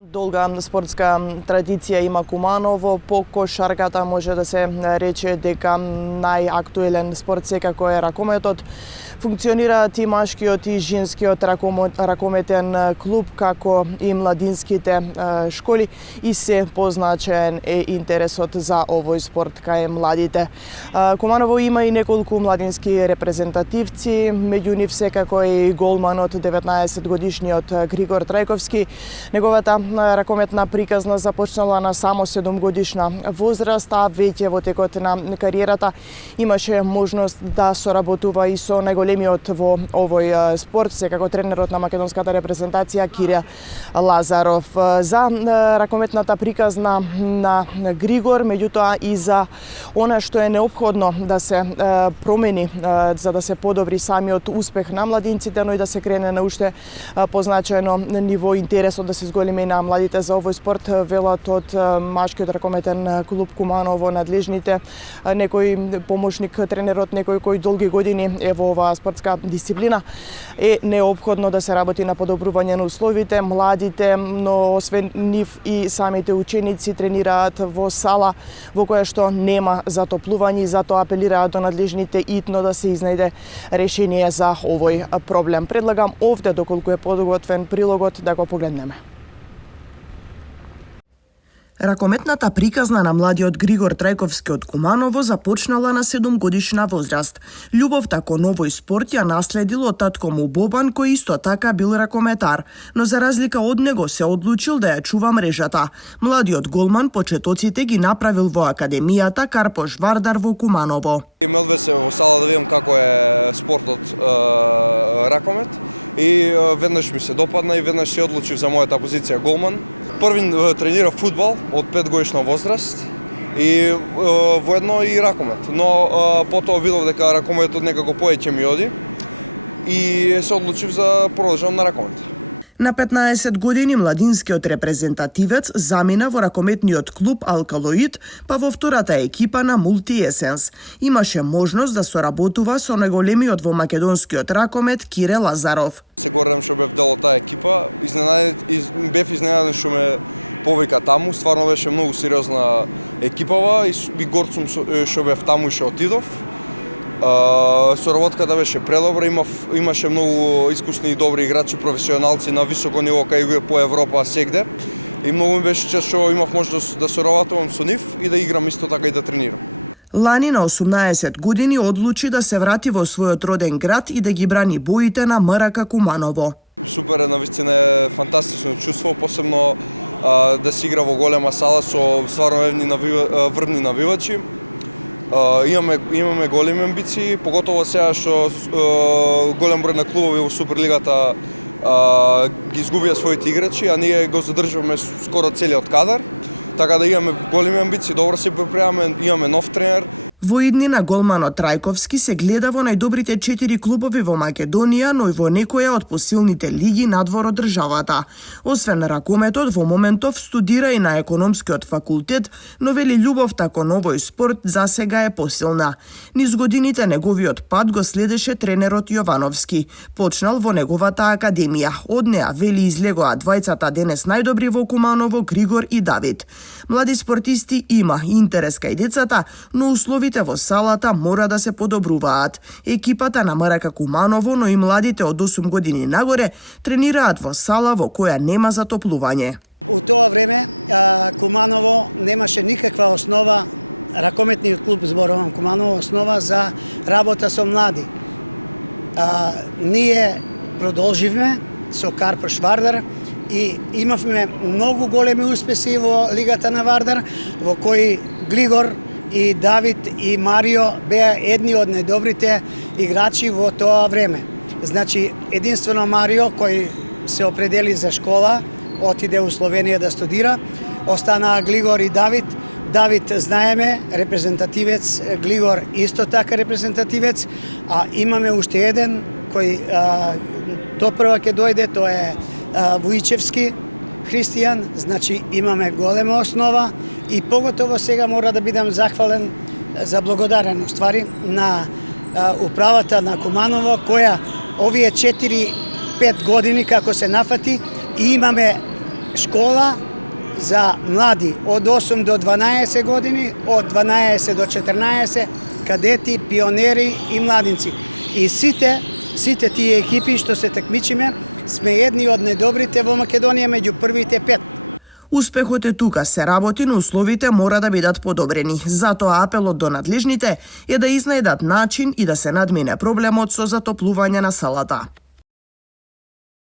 Долга спортска традиција има Куманово, по кошарката може да се рече дека најактуелен спорт секако е ракометот. Функционираат и машкиот и женскиот ракометен клуб, како и младинските школи, и се позначаен е интересот за овој спорт кај младите. Куманово има и неколку младински репрезентативци, меѓу нив секако е и голманот 19-годишниот Григор Трајковски. Неговата ракометна приказна започнала на само 7 годишна возраст, а веќе во текот на кариерата имаше можност да соработува и со најголемиот во овој спорт, секако тренерот на македонската репрезентација Кире Лазаров. За ракометната приказна на Григор, меѓутоа и за она што е неопходно да се промени за да се подобри самиот успех на младинците, но и да се крене на уште позначаено ниво интересот да се зголеми на младите за овој спорт, велат од машкиот ракометен клуб Куманово надлежните, некој помошник тренерот, некој кој долги години е во оваа спортска дисциплина, е неопходно да се работи на подобрување на условите. Младите, но освен нив и самите ученици тренираат во сала во која што нема затоплување, затоа апелираат до надлежните итно да се изнајде решение за овој проблем. Предлагам овде, доколку е подготвен прилогот, да го погледнеме. Ракометната приказна на младиот Григор Трајковски од Куманово започнала на 7 годишна возраст. Љубовта кон овој спорт ја наследил од татко му Бобан, кој исто така бил ракометар, но за разлика од него се одлучил да ја чува мрежата. Младиот голман почетоците ги направил во академијата Карпош Вардар во Куманово. Мелве се во сала да видам како е спортот ракомет и веднаш ми се допадна и веднаш се одлучив за мојата позиција голман. Први тренирав фудбал од 5 годишна возраст и воедно и ракомет, но потоа видов дека ракометот некако повеќе ми оди и се одлучив за продолжам на ракомет. На 15 години младинскиот репрезентативец замина во ракометниот клуб Алкалоид, па во втората екипа на Мултиесенс. Имаше можност да соработува со најголемиот во македонскиот ракомет Кире Лазаров. Се гордам што бев дел од таа екипа, бев изненаден што ме повика таму, стварно беше многу сериозна екипава и горд сум што бев таму и што отидов. Соработката беше предобра, имаше многу искусни и добри играчи, професионалци на високо ниво кај по Европа сегде. И многу ми беше чест што имав можност да соработувам со нив и да играм исто така и да тренирам. Лани на 18 години одлучи да се врати во својот роден град и да ги брани боите на МРК Куманово. Супер е, навистина е фантастично чувство, посебно да се игра во голема сала со стварно врвни навивачи. Имаме големи амбиции, поготово сега што голем број на клубови во Суперлигата ги изгубија своите играчи, а ние го задржуваме скоро целиот кадар. Така да имаме големи амбиции, добро се припремаме, имаме нов тренер. Во иднина голманот Трајковски се гледа во најдобрите 4 клубови во Македонија, но и во некоја од посилните лиги надвор од државата. Освен ракометот, во моментов студира и на економскиот факултет, но вели љубовта кон овој спорт засега е посилна. Низ годините неговиот пат го следеше тренерот Јовановски. Почнал во неговата академија. Од неа, вели, излегоа двајцата денес најдобри во Куманово, Григор и Давид. Млади спортисти има интерес кај децата, но условите во салата мора да се подобруваат. Екипата на МРК Куманово, но и младите од 8 години нагоре тренираат во сала во која нема затоплување. У тоа време Куманово немаше никаква основа, ракометниот клуб зборувам Куманово, основа за работа со млади. Ние продолживме со Карпош Вардар и имавме многу големи успеси во Лигата на Вардар, во кои Григор и Давид и Марио беа едни од најдобрите играчи во тоа време. Значи, единствено Марио, кој се определи за школа, отиде у Словенија да студира, останаа Григор и Давид. Давид, знаеме, репрезентативец, Григор исто така репрезентативец, а имаме уште еден кој прва ќе дојде, тоа е Вујчевски, Христијан, значи имаме голема основа и поготово сега мора да бидам захвален за благодарен ствари на управата на Куманово, која овие 4-5 години како се нафати и имаме школа за млади од 8 до 12 години, од 12 до 14, кадети, пионери и младинци. И сите тие екипи што се такмичиме, сме едни од најдобрите во Македонија меѓу првите 5. Успехот е тука, се работи, но условите мора да бидат подобрени. Затоа апелот до надлежните е да изнајдат начин и да се надмине проблемот со затоплување на салата.